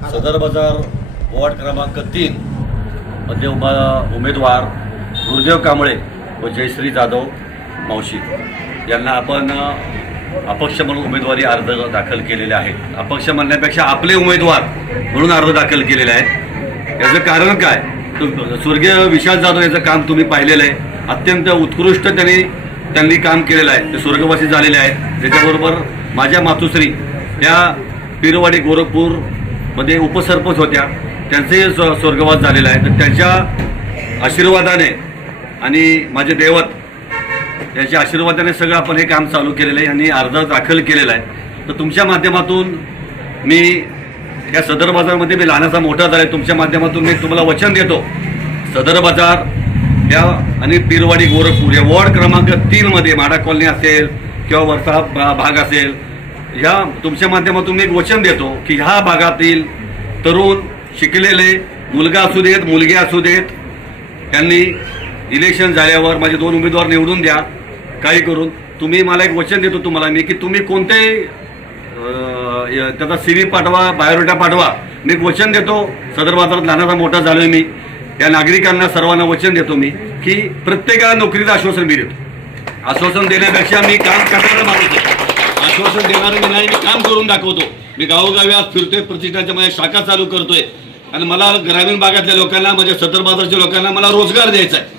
सदर बाजार वॉर्ड क्रमांक तीन मध्ये उमा उमेदवार गुरुदेव कांबळे व जयश्री जाधव मावशी. यांना आपण अपक्ष म्हणून उमेदवारी अर्ज दाखल केलेले आहेत. अपक्ष म्हणण्यापेक्षा आपले उमेदवार म्हणून अर्ज दाखल केलेले आहेत. याचं कारण काय? स्वर्गीय विशाल जाधव याचं काम तुम्ही पाहिलेलं आहे. अत्यंत उत्कृष्ट त्यांनी त्यांनी काम केलेलं आहे. ते स्वर्गवासी झालेले आहेत. त्याच्याबरोबर माझ्या मातुश्री या गोरखपूर मध्ये उपसरपंच होत्या. त्यांचंही स्व- स्वर्गवास झालेला आहे. तर त्यांच्या आशीर्वादाने आणि माझे दैवत त्यांच्या आशीर्वादाने सगळं आपण हे काम चालू केलेलं आहे आणि अर्ज दाखल केलेला आहे. तर तुमच्या माध्यमातून मी या सदर बाजारमध्ये मी लहानाचा मोठा झाला आहे. तुमच्या माध्यमातून मी तुम्हाला वचन देतो. सदर बाजार या आणि पीरवाडी गोरखपूर या वॉर्ड क्रमांक तीनमध्ये माडा कॉलनी असेल किंवा वरसा भाग असेल ह्या तुमच्या माध्यमातून मी एक वचन देतो की ह्या भागातील तरुण शिकलेले मुलगा असू देत मुलगी असू देत त्यांनी इलेक्शन झाल्यावर माझे दोन उमेदवार निवडून द्या काही करून. तुम्ही मला एक वचन देतो तुम्हाला मी की तुम्ही कोणतेही त्याचा सी व्ही पाठवा बायोडेटा पाठवा. मी एक वचन देतो सदर बाजारात लहानाचा मोठा झालोय मी. या नागरिकांना सर्वांना वचन देतो मी की प्रत्येकाला नोकरीचं आश्वासन मी देतो. आश्वासन देण्यापेक्षा मी काम करणारा माणूस आश्वासन देणारं मी नाही मी काम करून दाखवतो. मी गावोगावी आज फिरतोय प्रतिष्ठानच्या माझ्या शाखा चालू करतोय. आणि मला ग्रामीण भागातल्या लोकांना माझ्या सदर बाजारच्या लोकांना मला रोजगार द्यायचा आहे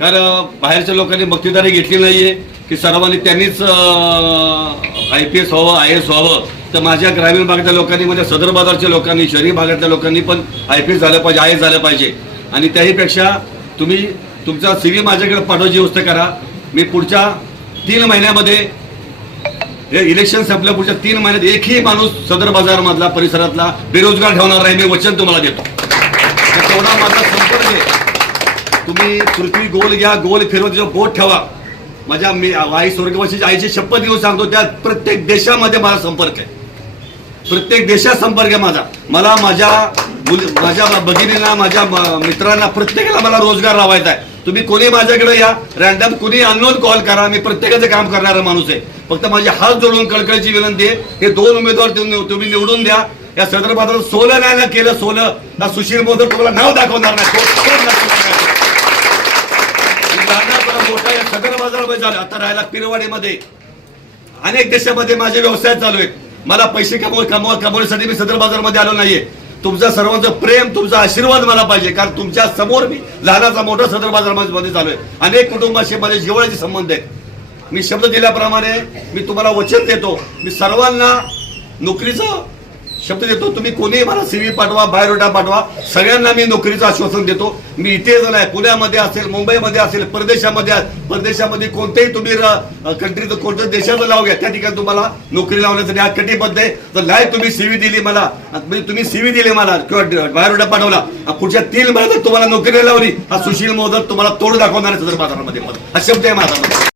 कारण बाहेरच्या लोकांनी बक्षीदारी घेतली नाहीये की सर्वांनी त्यांनीच आय पी एस व्हावं आय एस व्हावं. तर माझ्या ग्रामीण भागातल्या लोकांनी माझ्या सदर बाजारच्या लोकांनी शहरी भागातल्या लोकांनी पण आय पी एस झालं पाहिजे आय एस झालं पाहिजे. आणि त्याहीपेक्षा तुम्ही तुमचा सी व्ही माझ्याकडे पाठवायची व्यवस्था करा. मी पुढच्या तीन महिन्यामध्ये हे इलेक्शन संपल्या पुढच्या तीन महिन्यात एकही माणूस सदर बाजारमधला परिसरातला बेरोजगार ठेवणार नाही. मी वचन तुम्हाला देतो. तेवढा माझा संपर्क आहे. तुम्ही पृथ्वी गोल घ्या गोल फिरवत तिच्यावर बोट ठेवा. माझ्या मी आई स्वर्गवासी आईची शपथ घेऊन सांगतो त्या प्रत्येक देशामध्ये माझा संपर्क आहे. प्रत्येक देशात संपर्क आहे माझा. मला माझ्या माझ्या भगिनींना माझ्या मित्रांना प्रत्येकाला मला रोजगार लावायचा आहे. तुम्ही कोणी माझ्याकडे या? रॅन्डम कुणी अननोन कॉल करा. मी प्रत्येकाचं काम करणारा माणूस आहे. फक्त माझे हात जोडून कळकळीची विनंती आहे हे दोन उमेदवार तुम्ही तुम्ही निवडून द्या. या सदर सोलं नाही ना केलं सोलं ना सुशील मोदक तुम्हाला नाव दाखवणार नाही. मोठा या सदर बाजारामध्ये आता राहायला पिरवाडीमध्ये. अनेक देशामध्ये माझे व्यवसाय चालू आहेत. मला पैसे कमव कमव कमवण्यासाठी मी सदर बाजारमध्ये आलो नाहीये. तुमचं सर्वांचं प्रेम तुमचा आशीर्वाद मला पाहिजे कारण तुमच्यासमोर मी लहानाचा मोठा सदर बाजारमध्ये चालू आहे अनेक कुटुंबाशी माझे जिव्हाळ्याचे संबंध आहेत. मी शब्द दिल्याप्रमाणे मी तुम्हाला वचन देतो. मी सर्वांना नोकरीचं शब्द देतो तुम्ही कोणीही मला सीव्ही पाठवा बायोडेटा पाठवा सगळ्यांना मी नोकरीचं आश्वासन देतो. मी इथे जण आहे पुण्यामध्ये असेल मुंबईमध्ये असेल परदेशामध्ये परदेशामध्ये कोणतेही तुम्ही कंट्रीचं कोणत्या देशाचं लाव घ्या त्या ठिकाणी तुम्हाला नोकरी लावण्यासाठी हा कटिबद्ध आहे. तर नाही तुम्ही सीव्ही दिली मला म्हणजे तुम्ही सीव्ही दिली मला किंवा बायोडेटा पाठवला पुढच्या तीन महिन्यात तुम्हाला नोकरी लावली हा सुशील मोदक तुम्हाला तोड दाखवणार आहे सदर बाजारामध्ये. हा शब्द आहे माझा